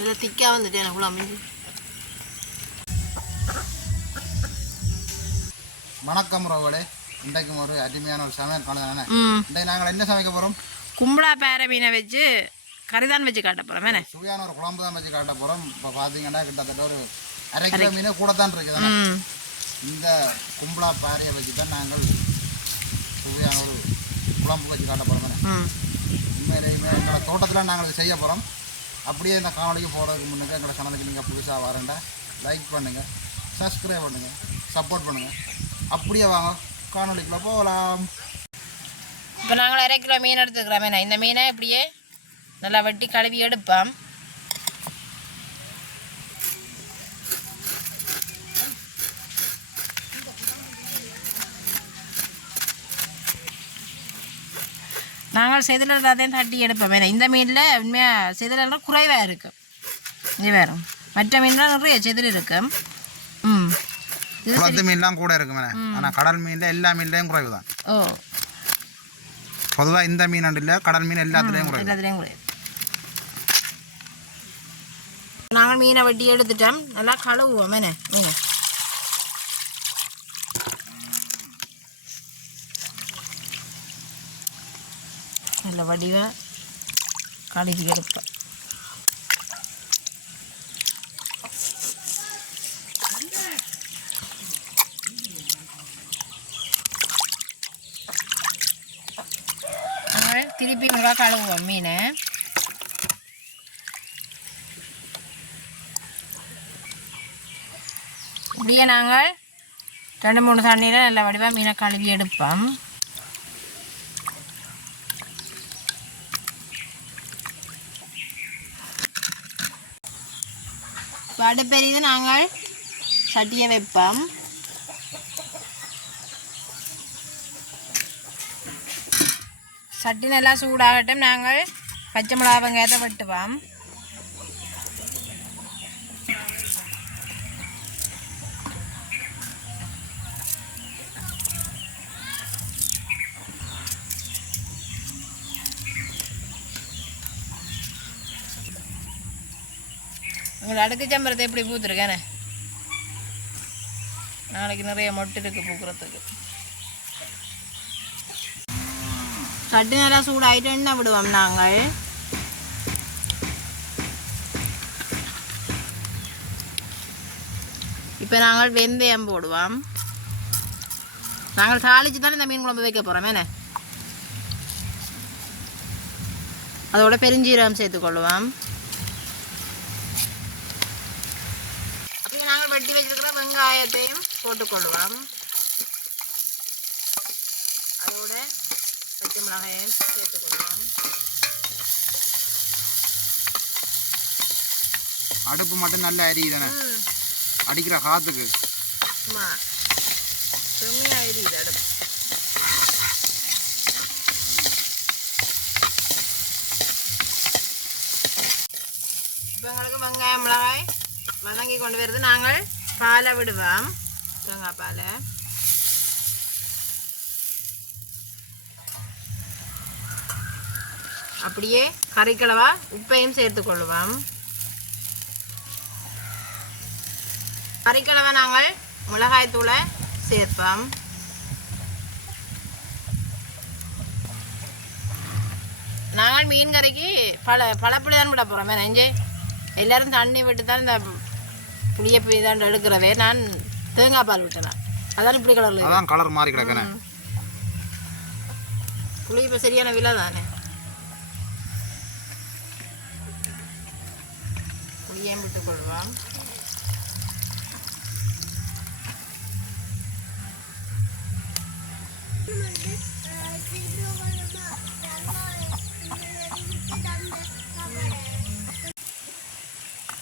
இதில் திக்காக வந்துட்டு எனக்கு அமைஞ்சு. வணக்கம் ரோவலே இன்றைக்கும் ஒரு அருமையான ஒரு சமையல் காணதானே இன்றைக்கு நாங்கள் என்ன சமைக்க போகிறோம் கும்பலா பேர மீனை வச்சு கறிதான் வச்சு காட்ட போகிறோம் என்ன? சுவையான ஒரு குழம்பு தான் வச்சு காட்ட போகிறோம் இப்போ பார்த்தீங்கன்னா கிட்டத்தட்ட ஒரு அரை கிலோ மீன் கூட தான் இருக்குது இந்த கும்பலா பாறையை வச்சு தான் நாங்கள் சுவையான ஒரு குழம்பு வச்சு காட்ட போகிறோம் உண்மையிலேயுமே எங்களோட தோட்டத்தில் நாங்கள் இதை செய்ய போகிறோம் அப்படியே இந்த காணொலிக்கு போகிறதுக்கு முன்னுக்கு எங்களோட சேனலுக்கு நீங்கள் புதுசாக வரேன்டா லைக் பண்ணுங்கள் சப்ஸ்கிரைப் பண்ணுங்கள் சப்போர்ட் பண்ணுங்கள் அப்படியே வாங்க காணொலிக்குள்ளே போகலாம். இப்போ நாங்கள் அரை கிலோ மீன் எடுத்துக்கிறோம் மீனை. இந்த மீனை இப்படியே நல்லா வெட்டி கழுவி எடுப்போம். நாங்கள் செதில் அதையும் தட்டி எடுப்போம். வேணா இந்த மீனில் உண்மையாக செதிலெல்லாம் குறைவாக இருக்கும் இது வேறு. மற்ற மீன்லாம் நிறைய செதில் இருக்கும் ம். குளத்து மீன்லாம் கூட இருக்குமே ஆனால் கடல் மீனில் எல்லா மீன்லேயும் குறைவு தான். ஓ. பொதுவாக இந்த மீன் இல்லை கடல் மீன் எல்லாத்துலேயும் குறைவு. எல்லாத்துலேயும் கூட நாங்கள் மீனை வெட்டி எடுத்துட்டோம். நல்லா கழுவுவோம். என்ன? மீனை. நல்ல வடிவை கழுவி எடுப்பேன். திருப்பி நல்லா கழுவுவோம் மீனை. இப்படியே நாங்கள் ரெண்டு மூணு தண்ணியில் நல்ல வடிவாக மீனை கழுவி எடுப்போம். இப்போ அடுப்பெரிது நாங்கள் சட்டியை வைப்போம். சட்டி நல்லா சூடாகட்டும் நாங்கள் பச்சை மிளகா வெங்காயத்தை வெட்டுவோம். உங்களை அடுக்கு சம்பரத்தை எப்படி பூத்துருக்கேனே? நாளைக்கு நிறைய மொட்டு இருக்கு பூக்கிறதுக்கு. சட்டு நல்லா சூடாயிட்டு என்ன விடுவோம் நாங்கள். இப்போ நாங்கள் வெந்தயம் போடுவோம். நாங்கள் சாளிச்சு தானே இந்த மீன் குழம்பு வைக்க போகிறோம் என்ன? அதோட பெருஞ்சீரகம் சேர்த்துக்கொள்ளுவோம் அப்படியே நாங்கள் வெட்டி வச்சிருக்கிற வெங்காயத்தையும் போட்டுக்கொள்வோம் அதோட பச்சை மிளகாயும் சேர்த்துக்கொள்வோம் அடுப்பு மட்டும் நல்லா எரியுதானே அடிக்கிற சும்மா செம்மையாக எரியுது அடுப்பு. இப்போ எங்களுக்கு வெங்காயம் மிளகாய் வதங்கி கொண்டு வருது. நாங்கள் பாலை விடுவோம் தேங்காய் பாலை அப்படியே கறிக்கிழவா உப்பையும் சேர்த்துக்கொள்வோம் கறிக்கிழவை நாங்கள் மிளகாய் தூளை சேர்ப்போம் நாங்கள் மீன் கறிக்கு பழ பழப்புளி தான் விட போகிறோம் நெஞ்சு எல்லோரும் தண்ணி விட்டு தான் இந்த புளியை போய் தான் எடுக்கிறவே. நான் தேங்காய் பால் விட்டேன் அதான் இப்படி கலரில் அதான் கலர் மாறி கிடக்குனே. புளி இப்போ சரியான விலை தானே? புளியையும் விட்டுக் கொள்வோம்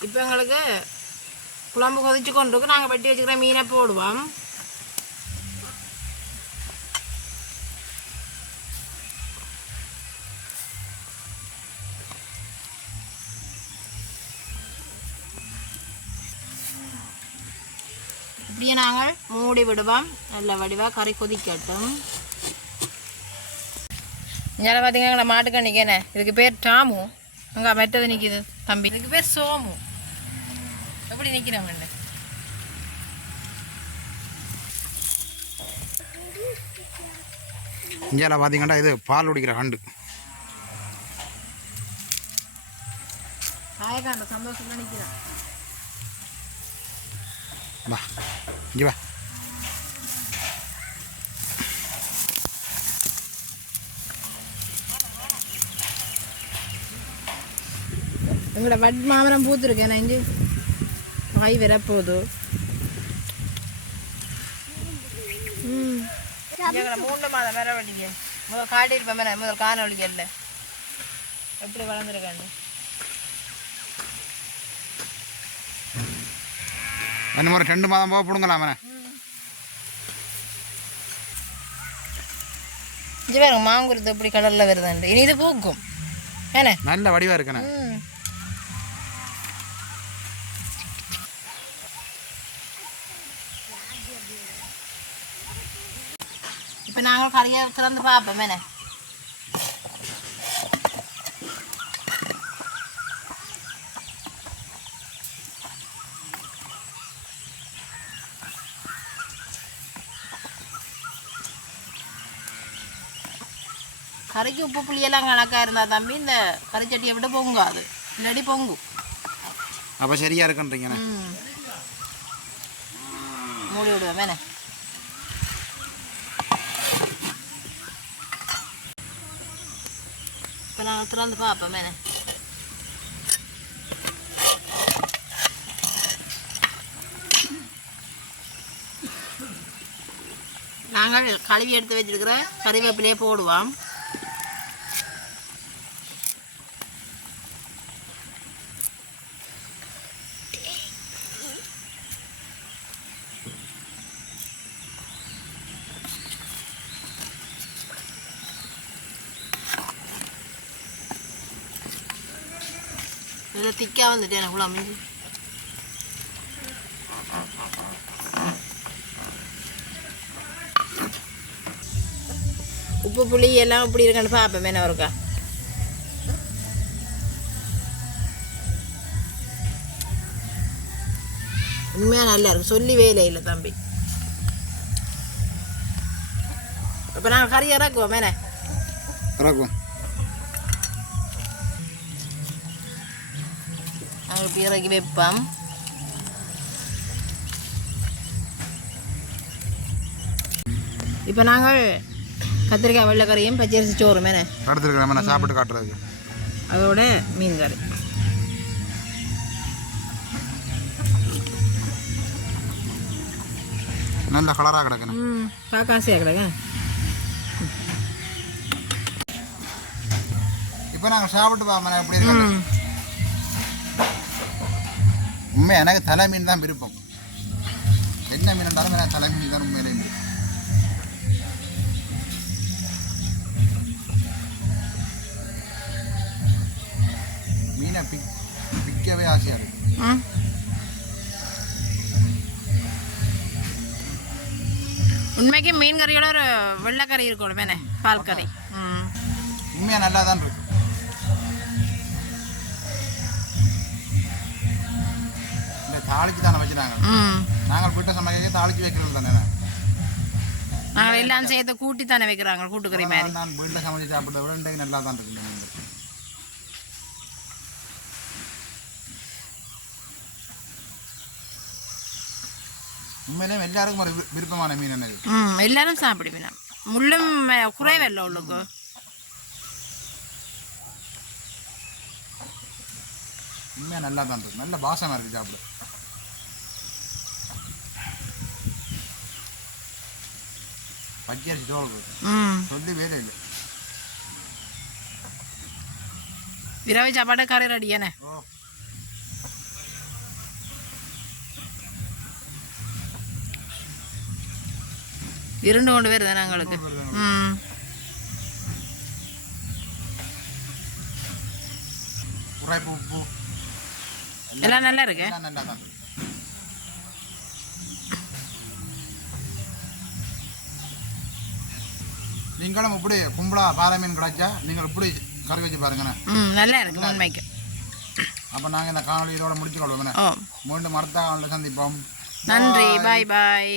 இப்போ எங்களுக்கு குழம்பு கொதிச்சு கொண்டு நாங்கள் வெட்டி வச்சுக்கிற மீனை போடுவோம். இப்படியே நாங்கள் மூடி விடுவோம். நல்ல வடிவாக கறி கொதிக்கட்டும். இங்கே பார்த்தீங்கன்னா மாட்டுக்கண்ணிக்கேனே இதுக்கு பேர் டாமு. அங்கே மெட்டது நிற்கிது தம்பி. இதுக்கு பேர் சோமு. எப்படி நிற்கிறவங்க இந்தியாவில் பார்த்தீங்கன்னா இது பால் குடிக்கிற ஹண்டு ஆயக்கா சந்தோஷமா நிற்கிறான் வா இங்கே வா. எங்களோட வட் மாமரம் பூத்துருக்கேன் நான் இஞ்சி? ம் எங்களை மூணு மாதம் வர வழிங்க முதல் காட்டியிருப்பேன் மேலே முதல் காண வழிக்கல எப்படி வளர்ந்துருக்காண்டு அந்த மாதிரி ரெண்டு மாதம் போக பிடுங்கலாம் அவனை இது பாருங்க மாங்குருத்து எப்படி கலரில் வருதுண்டு இனி இது பூக்கும் ஏனே நல்ல வடிவாக இருக்கண்ணே இப்போ நாங்கள் கறியை திறந்து பார்ப்போம் என்ன கறிக்கு உப்பு புளியெல்லாம் கணக்காக இருந்தால் தம்பி இந்த கறிச்சட்டியை விட பொங்காது இல்லாட்டி பொங்கும் அப்போ சரியாக இருக்குன்றீங்கண்ணே மூடி விடுவேன் வேணே திறந்து பார்ப்போம் நாங்கள் கழுவி எடுத்து வச்சிருக்கிற கறிவேப்பிலையே போடுவோம் இதில் திக்காக வந்துட்டு எனக்குள்ள அமைஞ்சு. உப்பு புளி எல்லாம் இப்படி இருக்கான்னு பார்ப்பேன் என்ன இருக்கா உண்மையாக நல்லா இருக்கும் சொல்லி வேலை இல்லை தம்பி. அப்போ நாங்கள் கறி இறக்குவோம் மேனே இறக்குவோம். நாங்கள் இப்படி இறக்கி வைப்போம் இப்போ நாங்கள் கத்திரிக்காய் வெள்ளைக்கறியும் பச்சரிசி சோறு மேனே எடுத்துருக்கிறேன் நான் சாப்பிட்டு காட்டுறதுக்கு அதோட மீன் கறி நல்ல கலராக கிடக்குண்ணே ம் பார்க்க ஆசையாக கிடங்க இப்போ நாங்கள் சாப்பிட்டு பார்ப்போம் எப்படி இருக்கு உண்மை எனக்கு தலை மீன் தான் விருப்பம். என்ன மீன் இருந்தாலும் எனக்கு தலை மீன் தான் உண்மையிலே விருப்பம். மீனை பிக் பிக்கவே ஆசையாக இருக்கு. உண்மைக்கு மீன் கறியோட ஒரு வெள்ளைக்கறி இருக்கணும் மேனே பால் கறி. உண்மையாக நல்லா தான் இருக்கு. தாளிக்கு தானே வச்சுனாங்க. நாங்கள் வீட்டை சமைக்க தாளிக்கு வைக்கணும் தானே. நாங்கள் எல்லாம் சேர்த்து கூட்டி தானே வைக்கிறாங்க கூட்டுக்கறி மாதிரி. நான் வீட்டில் சமைச்சு சாப்பிட்ட விட இன்றைக்கு நல்லா தான் இருக்கு. உண்மையிலேயே எல்லாருக்கும் ஒரு விருப்பமான மீன் என்னது ம் எல்லாரும் சாப்பிடுவேன் முள்ளும் குறைவல்ல உள்ளுக்கு. உண்மையாக நல்லா தான் இருக்கு நல்ல வாசமாக இருக்குது சாப்பிட. பச்சரிசி தோல் சொல்லி வேலை இல்லை. இரவு சாப்பாடு கறி ரெடியானே இரண்டு கொண்டு வருது நாங்களுக்கு ம். எல்லாம் நல்லா இருக்கு? நீங்களும் இப்படி கும்பலா பாறை மீன் கிடைச்சா நீங்கள் இப்படி கறி வச்சு பாருங்கண்ணே. ம் நல்லா இருக்கு உண்மைக்கு. அப்போ நாங்கள் இந்த காணொலி இதோட முடிச்சுக்கொள்வோம் மீண்டும் காணொலியில் சந்திப்போம். நன்றி பாய் பாய்